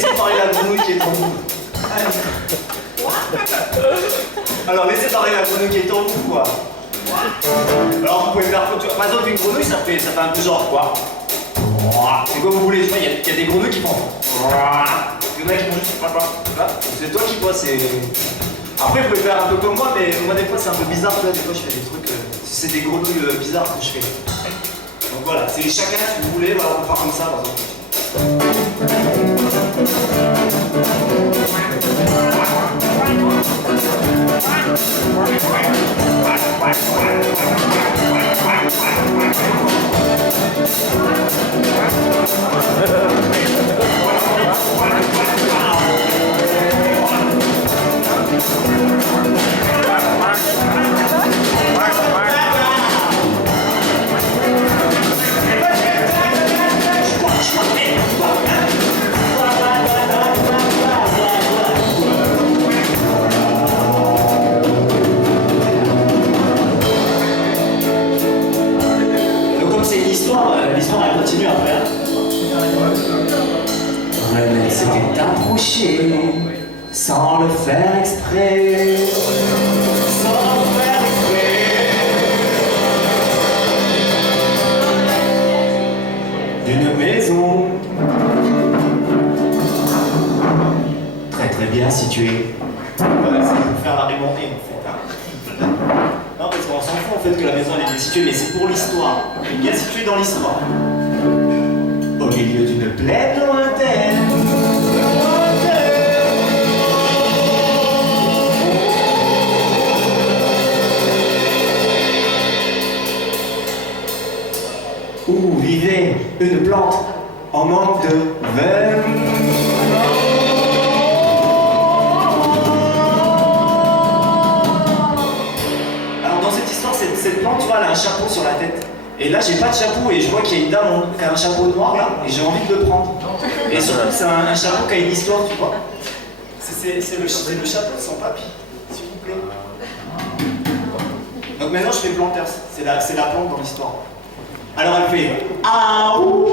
laissez parler la grenouille qui est en vous. Alors laissez parler la grenouille qui est en vous, quoi. Alors vous pouvez faire comme tu vois. Par exemple, une grenouille, ça fait un peu genre quoi. C'est comme vous voulez, tu vois, il y a des grenouilles qui font. Il y en a qui font juste. C'est toi qui vois, c'est. Après, vous pouvez faire un peu comme moi, mais moi, des fois, c'est un peu bizarre. Tu vois, des fois, je fais des trucs. C'est des grenouilles bizarres que je fais. Donc voilà, c'est chacun, si vous voulez, voilà, on peut faire comme ça, par exemple. L'histoire elle continue après. René s'était approché sans le faire exprès. Sans le faire exprès. D'une maison très bien située. Voilà, c'est pour faire argumenter en fait. Hein. Non, parce qu'on s'en fout en fait que la maison elle est bien située, mais c'est pour l'histoire. Elle est bien située dans l'histoire. Au milieu d'une plaine lointaine. Où vivait une plante en manque de veine. Cette plante, tu vois, elle a un chapeau sur la tête. Et là, j'ai pas de chapeau et je vois qu'il y a une dame qui a un chapeau noir là, et j'ai envie de le prendre. Et surtout, c'est un chapeau qui a une histoire, tu vois. C'est le chapeau de son papy, s'il vous plaît. Donc maintenant, je fais Planters. C'est la plante dans l'histoire. Alors, elle fait Aouh.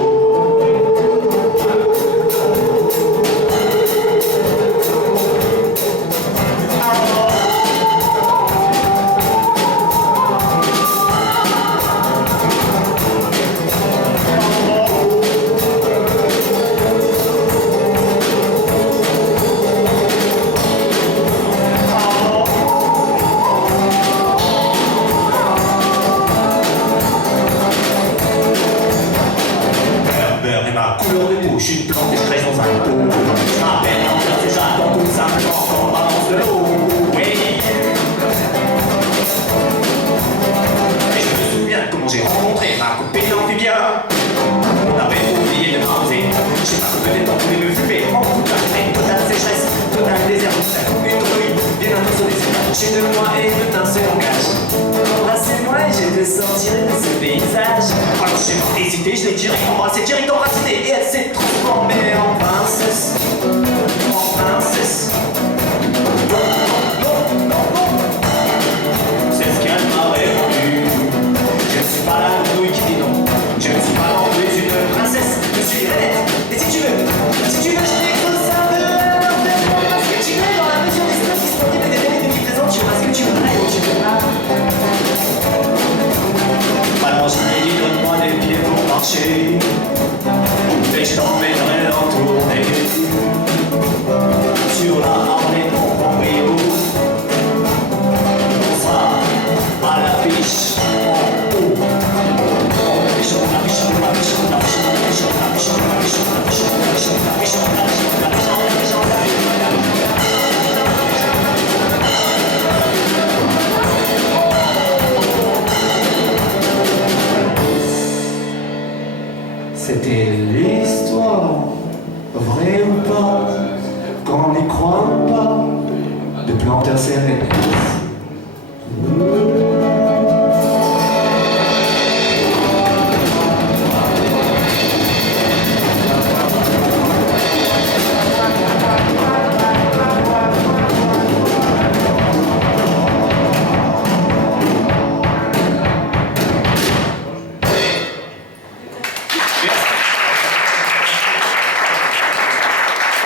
Je suis planté, je crèche dans un pot. Je m'appelle Planters et j'attends tout simplement qu'on balance de l'eau. Oui. Et je me souviens comment j'ai rencontré ma copine amphibien. On avait oublié de m'arroser. Je sais pas, peut-être on voulait me fumer. En tout cas, mais totale sécheresse, total désert. Une grenouille bien assommée s'est approchée de moi et me teint se langage. Embrassez-moi et j'ai de sortir de ce paysage. Alors j'ai pas hésité, je l'ai direct embrassé, direct enraciné. Et elle s'est transformée en princesse. En princesse. Non. C'est ce qu'elle m'a répondu. Je ne suis pas la grenouille qui dit non. Je ne suis pas non plus une princesse. Je suis Renette. Et si tu veux, je t'expose ça de l'heure. Fais-moi ce que tu veux dans la mesure des espaces disponibles et des délais qui présentent. Tu vois ce que tu veux ou tu veux pas. Alors je lui dis donne-moi des pieds pour marcher. Et je t'emmènerai en tournée sur la Harley pour Rio. On sera à l'affiche en haut. C'était l'histoire, vrai ou pas, qu'on n'y croit pas, de Planters et Renette.